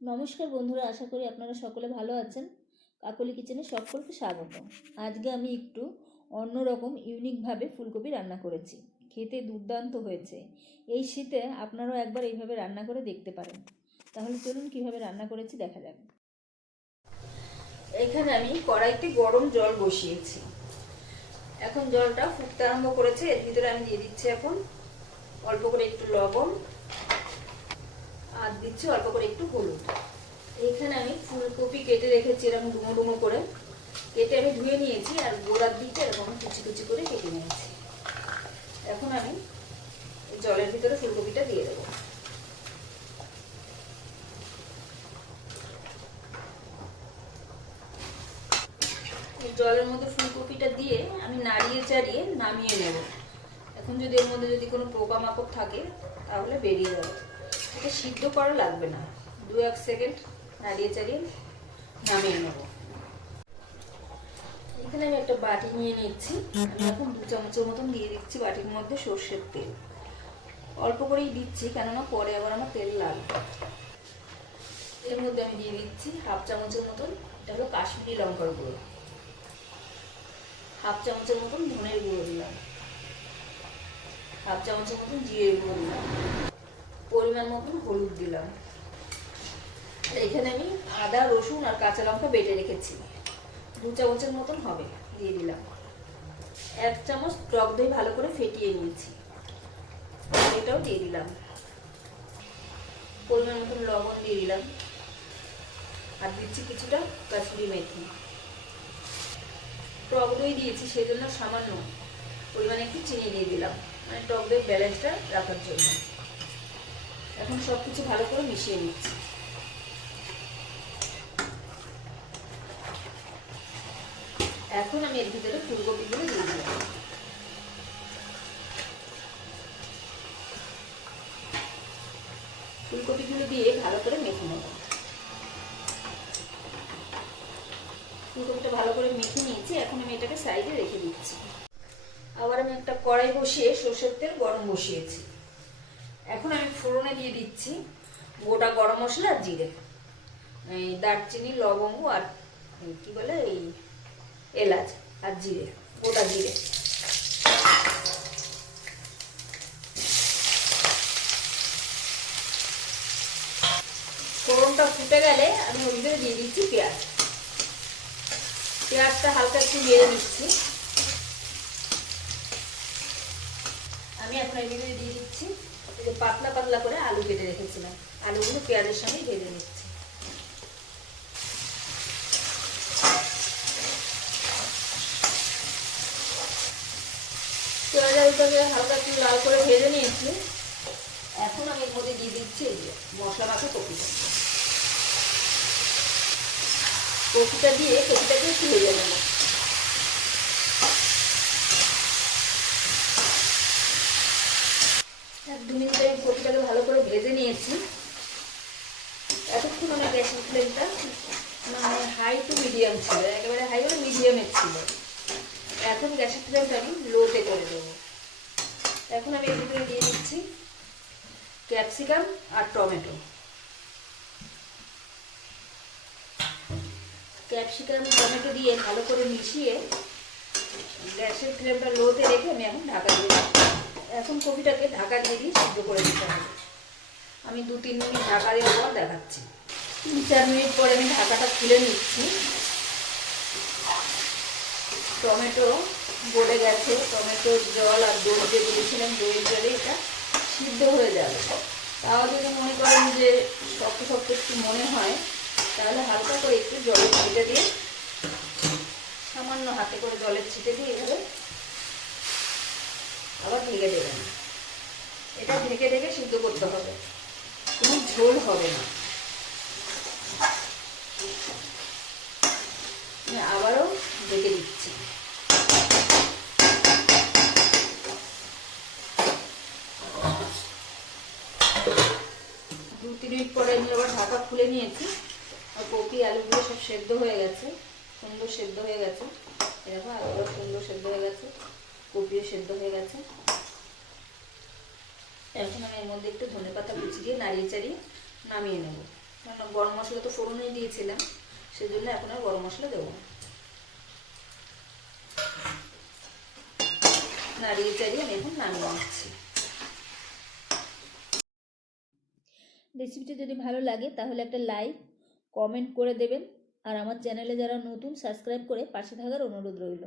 নমস্কার বন্ধুরা, আশা করি আপনারা সকলে ভালো আছেন। কাকলি কিচেনে সকলকে স্বাগত। আজকে আমি একটু অন্যরকম, ইউনিকভাবে ফুলকপি রান্না করেছি। খেতে দুর্দান্ত হয়েছে। এই শীতে আপনারাও একবার এইভাবে রান্না করে দেখতে পারেন। তাহলে চলুন কীভাবে রান্না করেছি দেখা যাবে এখানে আমি কড়াইতে গরম জল বসিয়েছি। এখন জলটা ফুটতে আরম্ভ করেছে। এর ভিতরে আমি দিয়ে দিচ্ছি এখন অল্প করে একটু লবণ। আর দিচ্ছি অল্প করে একটু হলুদ। এইখানে আমি ফুলকপি কেটে রেখেছি এরকম ডুমো ডুমো করে। কেটে আমি ধুয়ে নিয়েছি আর গোড়ার দিকে এরকম কুচি কুচি করে কেটে নিয়েছি। এখন আমি জলের ভিতরে ফুলকপিটা দিয়ে দেবো। জলের মধ্যে ফুলকপিটা দিয়ে আমি নাড়িয়ে চাড়িয়ে নামিয়ে নেব। এখন যদি এর মধ্যে যদি কোনো পোকামাকড় থাকে, তাহলে বেরিয়ে যাবে। এটা সিদ্ধ করা লাগবে না। দু এক সেকেন্ড নাড়িয়ে চাড়িয়ে নামিয়ে নেব। এখানে আমি একটা বাটি নিয়ে নিচ্ছি। আমি এখন দু চামচের মতন দিয়ে দিচ্ছি বাটির মধ্যে সর্ষের তেল। অল্প করেই দিচ্ছি, কেননা পরে আবার আমার তেল লাগবে। এর মধ্যে আমি দিয়ে দিচ্ছি হাফ চামচের মতন, এটা হলো কাশ্মীরি লঙ্কার গুঁড়ো। হাফ চামচের মতন ধনের গুঁড়ো দিলাম। হাফ চামচের মতন জিরে গুঁড়ো দিলাম। পরিমাণ মতন হলুদ দিলাম। আর এখানে আমি আদা, রসুন আর কাঁচা লঙ্কা বেটে রেখেছি। দু চামচের মতন হবে, দিয়ে দিলাম। এক চামচ টক দই ভালো করে ফেটিয়ে নিয়েছি। এটাও দিয়ে দিলাম। পরিমাণ মতন লবণ দিয়ে দিলাম। আর দিচ্ছি কিছুটা কাশ্মীরি মেথি। টক দই দিয়েছি সেই জন্য সামান্য পরিমাণে একটু চিনি দিয়ে দিলাম। মানে টক দই ব্যালেন্সটা রাখার জন্য। এখন সব কিছু ভালো করে মিশিয়ে নিচ্ছি। এখন আমি এর ভিতরে ফুলকপিগুলো দিয়ে দিলাম। ফুলকপিগুলো দিয়ে ভালো করে মেখে নেব। ফুলকপিটা ভালো করে মেখে নিয়েছি, এখন আমি এটাকে সাইডে রেখে দিচ্ছি। আবার আমি একটা কড়াই বসিয়ে সর্ষের তেল গরম বসিয়েছি। এখন আমি ফোড়নে দিয়ে দিচ্ছি গোটা গরম মশলা আর জিরে। এই দারচিনি, লবঙ্গ আর কি বলে, এই এলাচ আর জিরে, গোটা জিরে। ফোড়নটা ফুটে গেলে আমি ওর ভিতরে দিয়ে দিচ্ছি পেঁয়াজ। পেঁয়াজটা হালকা একটু মেরে নিচ্ছি আমি এখন এর ভিতরে দিয়ে দিচ্ছি যে পাতলা পাতলা করে আলু কেটে রেখেছিলাম। আলুগুলো পেঁয়াজের সঙ্গে ভেজে নিচ্ছি। পেঁয়াজ আলুটাকে হালকা একটু লাল করে ভেজে নিয়েছি। এখন আমি মধ্যে দিয়ে দিচ্ছি মশলা মাখা কপিটা। কপিটা দিয়ে কপিটাকে একটু ভেজে নেব এক দু মিনিট আমি কপিটাকে ভালো করে ভেজে নিয়েছি। এতক্ষণ আমার গ্যাসের ফ্লেমটা মানে হাই টু মিডিয়াম ছিল, একেবারে হাই মানে মিডিয়ামের ছিল। এখন গ্যাসের ফ্লেমটা আমি লোতে করে দেবো। এখন আমি এর ভিতরে দিয়ে দিচ্ছি ক্যাপসিকাম আর টমেটো। ক্যাপসিকাম টমেটো দিয়ে ভালো করে মিশিয়ে গ্যাসের ফ্লেমটা লোতে রেখে আমি এখন ঢাকা দিয়ে এখন কপিটাকে ঢাকা দিয়ে দিয়ে সিদ্ধ করে দিতে হবে। আমি দু তিন মিনিট ঢাকা দেওয়ার পর দেখাচ্ছি। তিন চার মিনিট পরে আমি ঢাকাটা খুলে নিচ্ছি। টমেটো গলে গেছে। টমেটোর জল আর দই যে দিয়েছিলাম, দইয়ের জলে এটা সিদ্ধ হয়ে যাবে। তাও যদি মনে করেন যে শক্ত শক্ত একটু মনে হয়, তাহলে হালকা করে একটু জলের ছিটে দিয়ে, সামান্য হাতে করে জলের ছিটে দিয়ে এভাবে ঢেকে দেবেন এটা ঢেকে ঢেকে সিদ্ধ করতে হবে। কোনো ঝোল হবে না। আবারও ঢেকে দিচ্ছি। দু তিন মিনিট পরে আমি আবার ঢাকা খুলে নিয়েছি। আর কপি, আলুগুলো সব সেদ্ধ হয়ে গেছে। সুন্দর সেদ্ধ হয়ে গেছে। এরকম আলুগুলো সুন্দর সেদ্ধ হয়ে গেছে। কপিও সেদ্ধ হয়ে গেছে। এখন আমি এর মধ্যে একটু ধনে পাতা কুচি দিয়ে নাড়িয়ে চাড়িয়ে নামিয়ে নেব। কেননা গরম মশলা তো ফোড়নেই দিয়েছিলাম, সেজন্য এখন আর গরম মশলা দেবো। নাড়িয়ে চাড়িয়ে আমি এখন নামিয়ে নিচ্ছি। রেসিপিটা যদি ভালো লাগে, তাহলে একটা লাইক কমেন্ট করে দেবেন। আর আমার চ্যানেলে যারা নতুন সাবস্ক্রাইব করে পাশে থাকার অনুরোধ রইল।